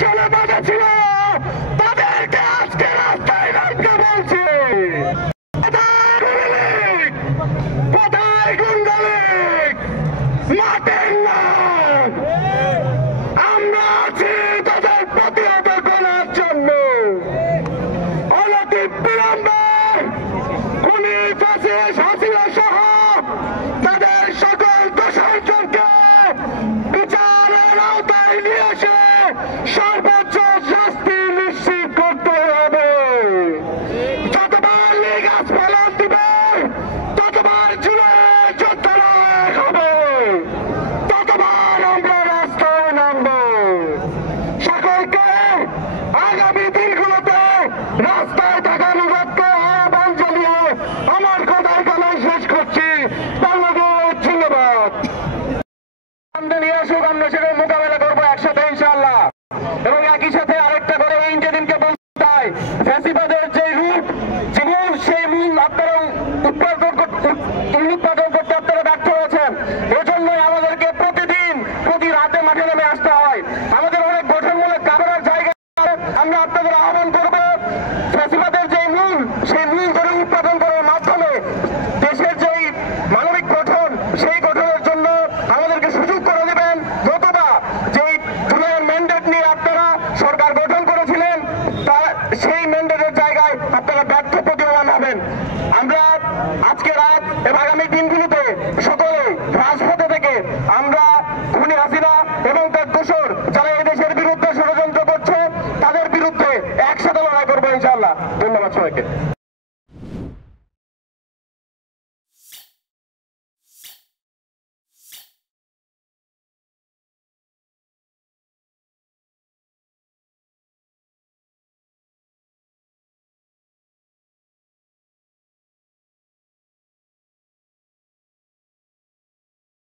সালে বাধা ছিল তাদেরকে আজকে রাস্তায় নামতে বলছে। কোথায় গুন্ডা লীগ? মাঠের নাম। আমরা আছি তাদের প্রতিহত করার জন্য। অনতি বিলম্বে খুনি ফ্যাসিস্ট হাসিনা সহ তাদের সকল দোষরজনকে বিচারের আওতায় নিয়ে এসে সর্বোচ্চ শাস্তি নিশ্চিত করতে হবে। যতবার লীগ আস্ফালন দিবে ততবার জুলাই যোদ্ধারা হবে, ততবার আমরা রাস্তায় নামব। সকলকে আগামী দিনগুলোতে রাস্তায় থাকা অনুরোধকে আহ্বান জানিয়ে আমার কথা এখানে শেষ করছি। বাংলাদেশ জিন্দাবাদ। নিয়ে আসুক, আমরা সেটা মোকাবেলা করবো একসাথে ইনশাআল্লাহ। এবং একই সাথে আরেকটা করে ইঞ্জিনিয়ারকে বলতে চাই, ফ্যাসিবাদের যে রূপ যে মূল সেই মূল আপনারা উৎপাদন করতে আপনারা ব্যর্থ হয়েছেন। এজন্যই আমাদেরকে প্রতিদিন প্রতি রাতে মাঠে নেমে আসতে হয়। আমাদের অনেক গঠনমূলক কামনার জায়গা আমরা আপনাদের আহ্বান করবো, ফ্যাসিবাদের যে মূল সেই মূল ধরে উৎপাদন করার মাধ্যমে দেশের যেই মানবিক গঠন সেই গঠনের জন্য আমাদেরকে সুযোগ করে দেবেন। নতুবা যেই জুলাইয়ের ম্যান্ডেট নিয়ে আপনারা সরকার গঠন করেছিলেন সেই ম্যান্ডেটের জায়গায় আপনারা ব্যর্থ প্রতীয়মান হবেন। আমরা আজকে রাত এবং আগামী দিনগুলোতে সকলে রাজপথে থেকে আমরা খুনি হাসিনা এবং তার দোসর যারা এই দেশের বিরুদ্ধে ষড়যন্ত্র করছে তাদের বিরুদ্ধে একসাথে লড়াই করবো ইনশাআল্লাহ। ধন্যবাদ সবাইকে।